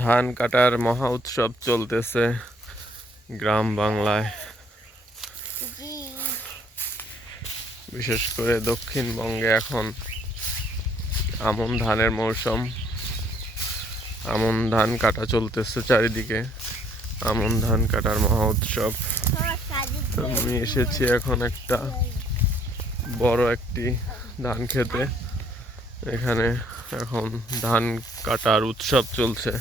ধান কাটার মহা উৎসব চলতেছে গ্রাম বাংলায়, বিশেষ করে দক্ষিণবঙ্গে এখন আমন ধানের মৌসুম। আমন ধান কাটা চলতেছে চারিদিকে, আমন ধান কাটার মহা উৎসব। আমি এসেছি এখন একটা বড় একটি ধান খেতে, এখানে এখন ধান কাটার উৎসব চলছে।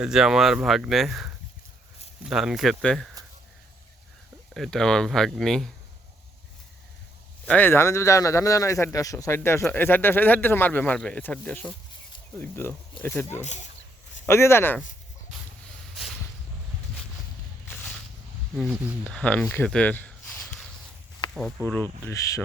এই যে আমার ভাগ্নে ধান খেতে, এটা আমার ভাগ্নি। এই ধানে যাও না, ধানে যাও না, এই সাইডে আসো, সাইডে আসো, এই সাইডে আসো, এই সাইডে আসো, মারবে মারবে, এই সাইডে আসো, ওদিক দাও, এই সাইডে দাও, ওদিকে যায় না। ধান ক্ষেতের অপরূপ দৃশ্য।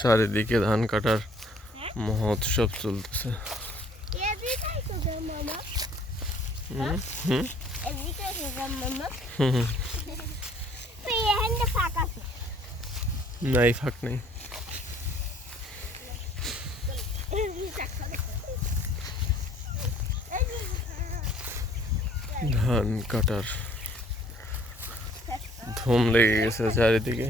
চারিদিকে ধান কাটার মহোৎসব চলতেছে। নাই, ফাঁক নেই। ধান কাটার ধুম লেগে গেছে চারিদিকে।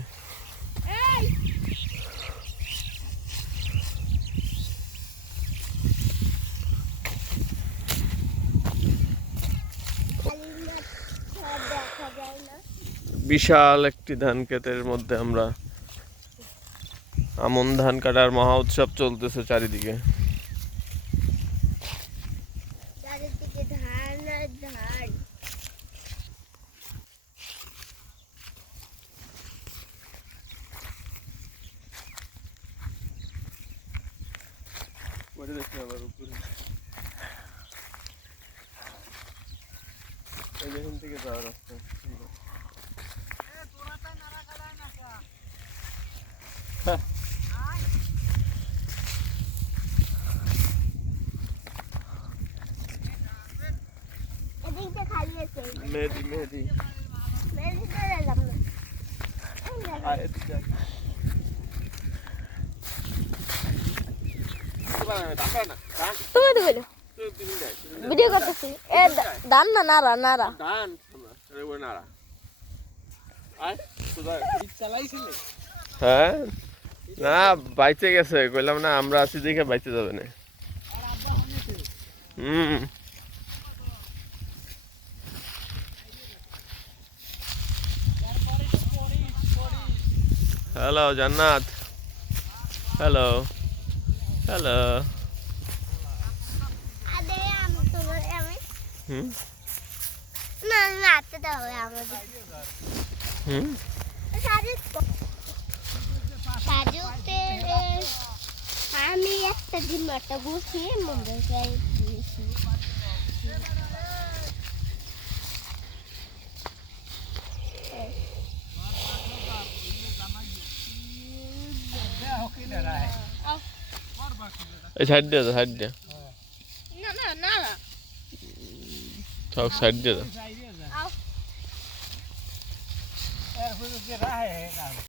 বিশাল একটি ধান ক্ষেতের মধ্যে আমরা, আমন ধান কাটার মহা উৎসব চলতেছে চারিদিকে। এখান থেকে যাওয়ার রাস্তা মেহেদি মেহেদি ভিডিও করতেছি। দান না নাড়া নাড়া ধান নাড়া। হ্যাঁ, না বাইচে গেছে, কইলাম না আমরা আছি দেখে বাইচে যাবে না। হ্যালো জান্নাত, হ্যালো হ্যালো। আমি একটা দিন একটা বসি মনে এই সাইড দিয়ে দাও, সাইড দিয়ে না না না থাক, সাইড দিয়ে দাও।